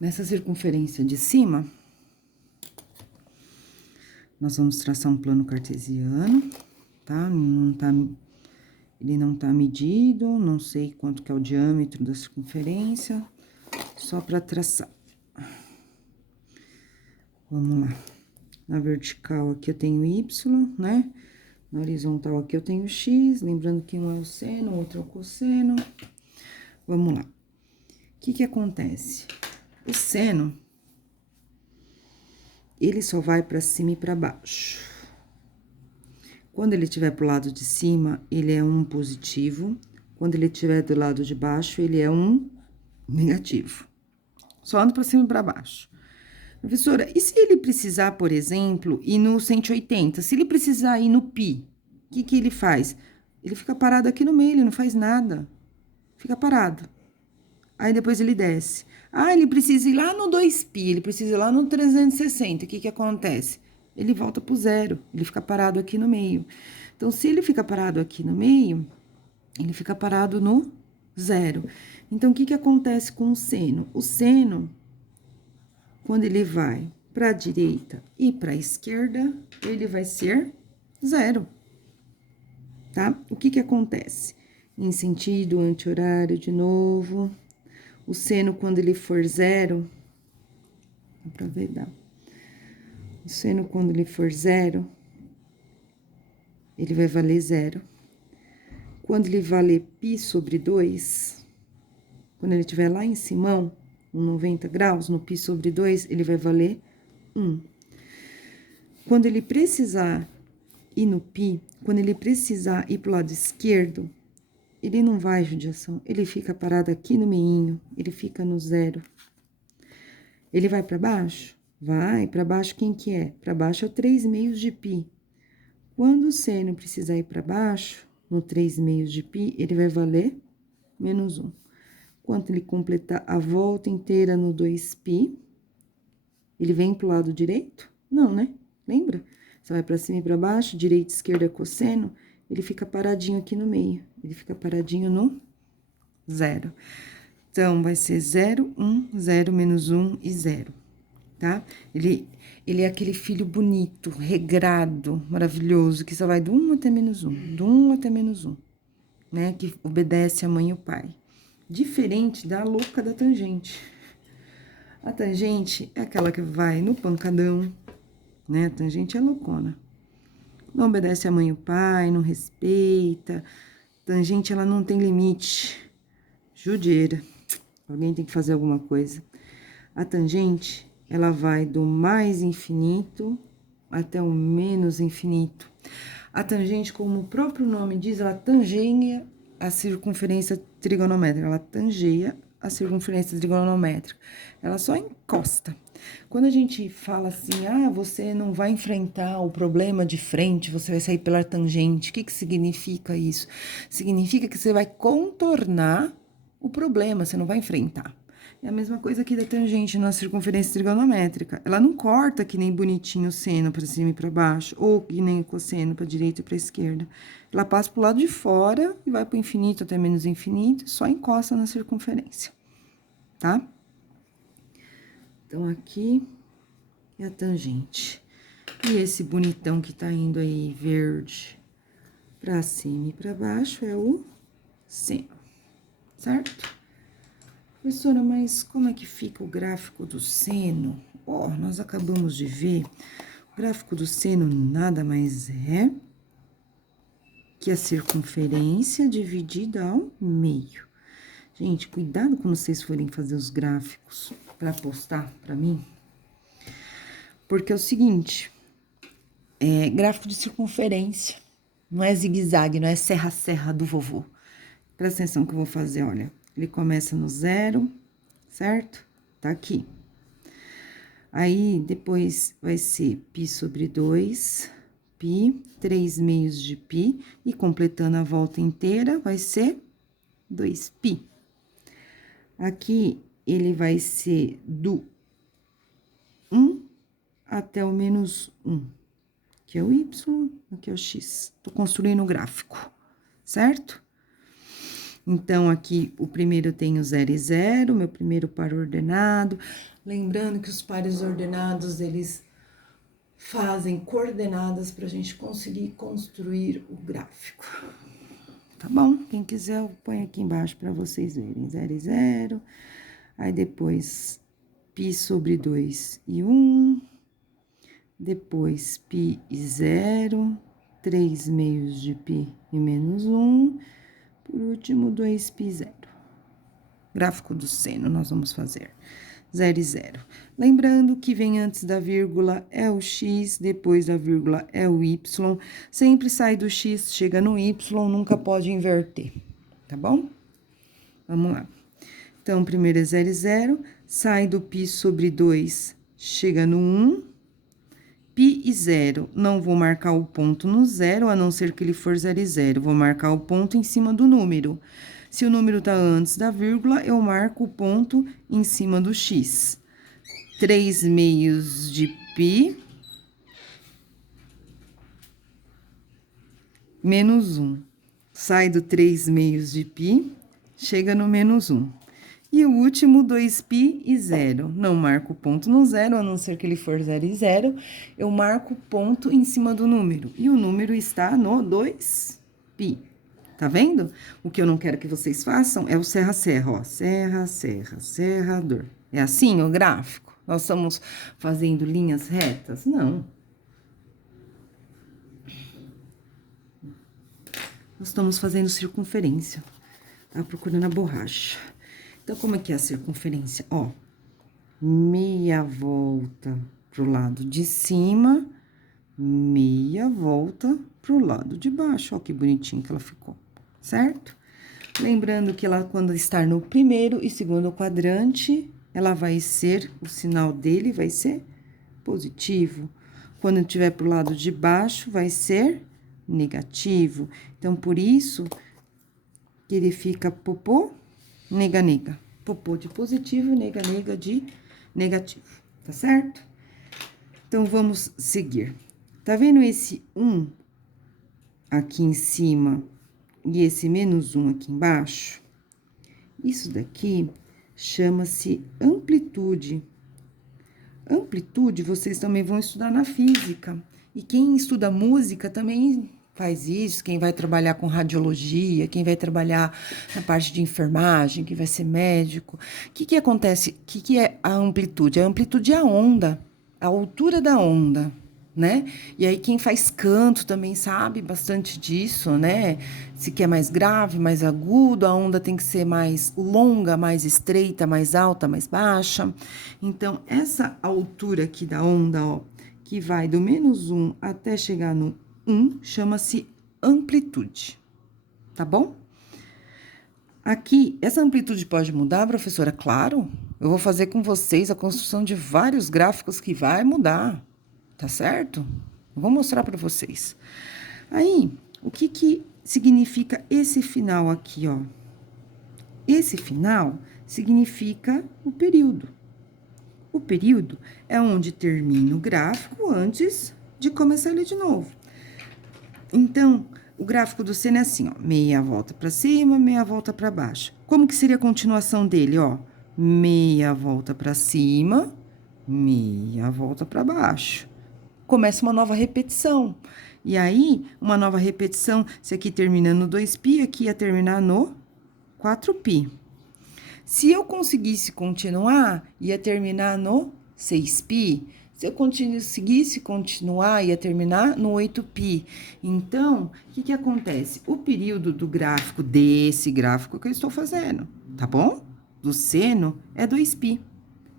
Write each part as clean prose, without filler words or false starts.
Nessa circunferência de cima, nós vamos traçar um plano cartesiano, tá? Ele não tá medido, não sei quanto que é o diâmetro da circunferência, só para traçar. Vamos lá. Na vertical aqui eu tenho Y, né? Na horizontal aqui eu tenho X, lembrando que um é o seno, o outro é o cosseno. Vamos lá. O que que acontece? O seno, ele só vai para cima e para baixo. Quando ele estiver pro lado de cima, ele é um positivo. Quando ele estiver do lado de baixo, ele é um negativo. Só anda para cima e para baixo. Professora, e se ele precisar, por exemplo, ir no 180? Se ele precisar ir no pi, o que que ele faz? Ele fica parado aqui no meio, ele não faz nada. Fica parado. Aí depois ele desce. Ah, ele precisa ir lá no 2π, ele precisa ir lá no 360. O que que acontece? Ele volta pro zero, ele fica parado aqui no meio. Então, se ele fica parado aqui no meio, ele fica parado no zero. Então, o que que acontece com o seno? O seno, quando ele vai para a direita e para a esquerda, ele vai ser zero, tá? O que que acontece? Em sentido anti-horário, de novo, o seno, quando ele for zero, dá pra ver, dá. O seno, quando ele for zero, ele vai valer zero. Quando ele valer π sobre 2, quando ele estiver lá em cima, no 90 graus, no π sobre 2, ele vai valer 1. Quando ele precisar ir no π, quando ele precisar ir pro lado esquerdo, ele não vai, judiação, ele fica parado aqui no meinho, ele fica no zero. Ele vai para baixo? Vai, para baixo quem que é? Para baixo é o 3/2 de π. Quando o seno precisar ir para baixo, no 3/2 de π, ele vai valer -1. Quando ele completar a volta inteira no 2π, ele vem pro lado direito? Não, né? Lembra? Você vai para cima e para baixo, direita e esquerda é cosseno, ele fica paradinho aqui no meio. Ele fica paradinho no zero. Então, vai ser 0, 1, 0, -1 e 0, tá? Ele é aquele filho bonito, regrado, maravilhoso, que só vai do 1 até -1, do 1 até -1, né? Que obedece a mãe e o pai. Diferente da louca da tangente. A tangente é aquela que vai no pancadão, né? A tangente é loucona. Não obedece a mãe e o pai, não respeita. Tangente, ela não tem limite. Judiaira. Alguém tem que fazer alguma coisa. A tangente, ela vai do mais infinito até o menos infinito. A tangente, como o próprio nome diz, ela tangeia a circunferência trigonométrica. Ela tangeia a circunferência trigonométrica. Ela só encosta. Quando a gente fala assim, ah, você não vai enfrentar o problema de frente, você vai sair pela tangente. O que que significa isso? Significa que você vai contornar o problema, você não vai enfrentar. É a mesma coisa aqui da tangente na circunferência trigonométrica. Ela não corta que nem bonitinho o seno para cima e para baixo, ou que nem o cosseno para direita e para esquerda. Ela passa pro lado de fora e vai para o infinito até menos infinito, só encosta na circunferência, tá? Então, aqui é a tangente. E esse bonitão que tá indo aí verde para cima e para baixo é o seno, certo? Professora, mas como é que fica o gráfico do seno? Ó, nós acabamos de ver, o gráfico do seno nada mais é que a circunferência dividida ao meio. Gente, cuidado quando vocês forem fazer os gráficos para postar para mim. Porque é o seguinte, gráfico de circunferência, não é zigue-zague, não é serra-serra do vovô. Presta atenção que eu vou fazer, olha. Ele começa no 0, certo? Tá aqui. Aí, depois vai ser π sobre 2, π, 3/2 de π, e completando a volta inteira, vai ser 2π. Aqui, ele vai ser do 1 até o -1, que é o y, aqui é o x. Tô construindo o gráfico, certo? Então, aqui, o primeiro eu tenho 0 e 0, meu primeiro par ordenado. Lembrando que os pares ordenados, eles fazem coordenadas para a gente conseguir construir o gráfico. Tá bom? Quem quiser, eu ponho aqui embaixo para vocês verem. 0 e 0. Aí, depois, π sobre 2 e 1. Depois, π e 0. 3 meios de π e menos 1. Por último, 2π 0. Gráfico do seno, nós vamos fazer 0 e 0. Lembrando que vem antes da vírgula é o x, depois da vírgula é o y. Sempre sai do x, chega no y, nunca pode inverter, tá bom? Vamos lá. Então, primeiro é 0 e 0, sai do π sobre 2, chega no 1. π e 0, não vou marcar o ponto no 0, a não ser que ele for 0 e 0. Vou marcar o ponto em cima do número. Se o número tá antes da vírgula, eu marco o ponto em cima do x. 3 meios de π menos 1. Sai do 3 meios de π, chega no menos 1. E o último, 2π e 0. Não marco ponto no 0, a não ser que ele for 0 e 0. Eu marco ponto em cima do número. E o número está no 2π. Tá vendo? O que eu não quero que vocês façam é o serra-serra, ó. Serra, serra, serrador. É assim o gráfico? Nós estamos fazendo linhas retas? Não. Nós estamos fazendo circunferência. Tá procurando a borracha. Então, como é que é a circunferência? Ó, meia volta pro lado de cima, meia volta pro lado de baixo. Ó, que bonitinho que ela ficou, certo? Lembrando que ela, quando estar no primeiro e segundo quadrante, ela vai ser, o sinal dele vai ser positivo. Quando estiver pro lado de baixo, vai ser negativo. Então, por isso que ele fica popô, nega, nega. Popô de positivo, nega, nega de negativo, tá certo? Então, vamos seguir. Tá vendo esse 1 aqui em cima e esse menos 1 aqui embaixo? Isso daqui chama-se amplitude. Amplitude, vocês também vão estudar na física. E quem estuda música também faz isso, quem vai trabalhar com radiologia, quem vai trabalhar na parte de enfermagem, quem vai ser médico. O que acontece? O que é a amplitude? A amplitude é a onda, a altura da onda, né? E aí quem faz canto também sabe bastante disso, né? Se quer mais grave, mais agudo, a onda tem que ser mais longa, mais estreita, mais alta, mais baixa. Então, essa altura aqui da onda, ó, que vai do menos 1 até chegar no 1, chama-se amplitude, tá bom? Aqui, essa amplitude pode mudar, professora? Claro, eu vou fazer com vocês a construção de vários gráficos que vai mudar, tá certo? Eu vou mostrar para vocês. Aí, o que significa esse final aqui, ó? Esse final significa o período. O período é onde termina o gráfico antes de começar ele de novo. Então, o gráfico do seno é assim, ó, meia volta para cima, meia volta para baixo. Como que seria a continuação dele, ó? Meia volta para cima, meia volta para baixo. Começa uma nova repetição. E aí, uma nova repetição, se aqui termina no 2π, aqui ia terminar no 4π. Se eu conseguisse continuar, ia terminar no 6π. Se eu conseguisse continuar, ia terminar no 8π. Então, o que acontece? O período do gráfico, desse gráfico que eu estou fazendo, tá bom? Do seno é 2π.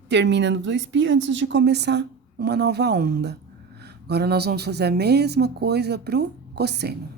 Termina no 2π antes de começar uma nova onda. Agora, nós vamos fazer a mesma coisa pro cosseno.